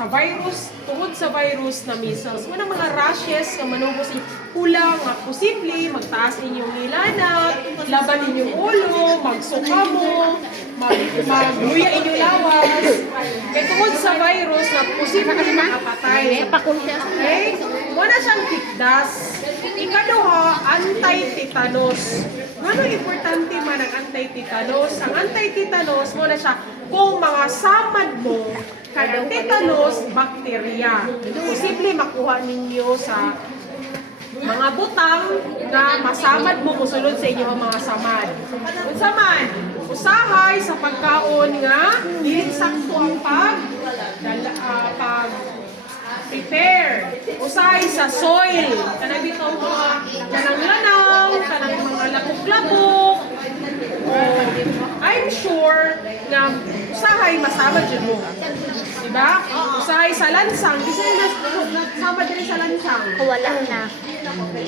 sa virus, tungod sa virus na measles. Mga rashes nga manubos pula nga posible, magtaas inyong ilanat, laban inyong ulo, magsuka mo, magluya inyong lawas. Kaya tungod sa virus na posible makapatay. Okay? Wala siyang tikdas. Ikaduha, anti-tetanus. Ano importante man ang anti-tetanus? Ang anti-tetanus, muna siya kung mga samad mo, kaya tetanus, bakterya. Posible makuha ninyo sa mga butang na masamad mo musulod sa inyo ang mga samad. Unsa man, usahay sa pagkaon nga, dili sakto ang prepare. Usahay sa soil. Kanang bitaw mga lanang-lanaw, kanang mga lapok-lapok. I'm sure na usahay masamad yun mo. Diba? Usahay sa lansang. Kasi nasama din sa lansang. Wala na.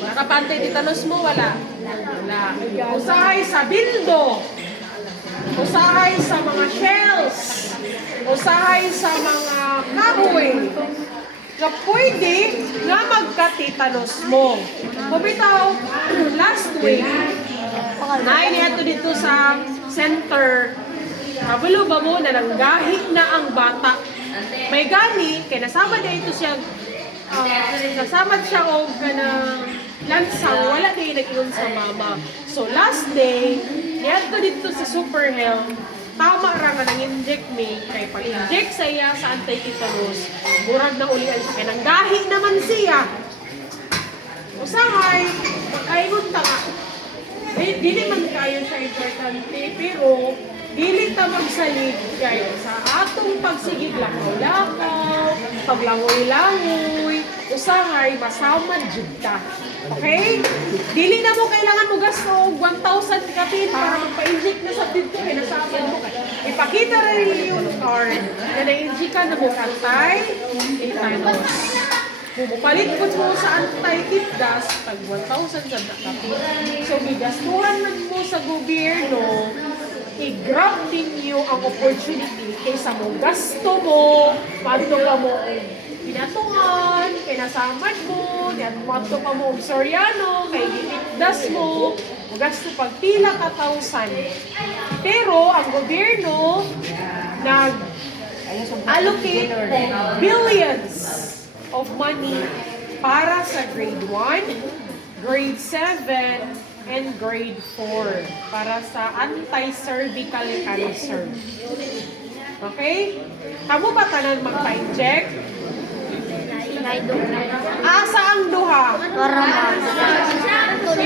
Nakapantay tetanus mo, wala. Wala. Usahay sa bildo. Usahay sa mga shells. Usahay sa mga kahoy. Na pwede nga magka-tetanus mo. Bumitaw, last week, nainihato dito sa center. Kabulo ba mo na nanggahi na ang bata? May gani, kaya nasama na ito siya, nasamad siya o ganang lansang, wala na yung nag-iyon sa mama. So last day, nihato dito sa Super Health, tama ra nga nang-inject me, kay pag-inject sa iya sa anti-tetanus, murag na ulian siya, kaya nanggahi naman siya. Usahay, magkaingon ta nga. Dili man kayo siya importante, pero dili ta magsalig kay sa atong pagsigig lakaw-lakaw, paglangoy-langoy, usahay masamad jud ta. Okay? Dili na mo kailangan mo gasto 1,000 kapit para magpa-inject na sa dito kay nasabad mo. Ipakita ra yung card na na-inject ka na mo kantay, tetanus. Palit ko mo sa anti-tetanus tag 1,000 sa kapit. So gigastuhan man mo sa gobyerno, i-grab ninyo ang opportunity kaysa mo gasto mo, paano ka mo pinatungan, kay nasamad mo, paano ka mo Soriano, kay gititdas mo, gasto pagpila ka 1,000. Pero ang gobyerno nag-allocate billions of money para sa grade 1, grade 7, and grade 4 para sa anti-cervical cancer. Okay? Kamu ba tanan magpa-inject? Asa ang duha?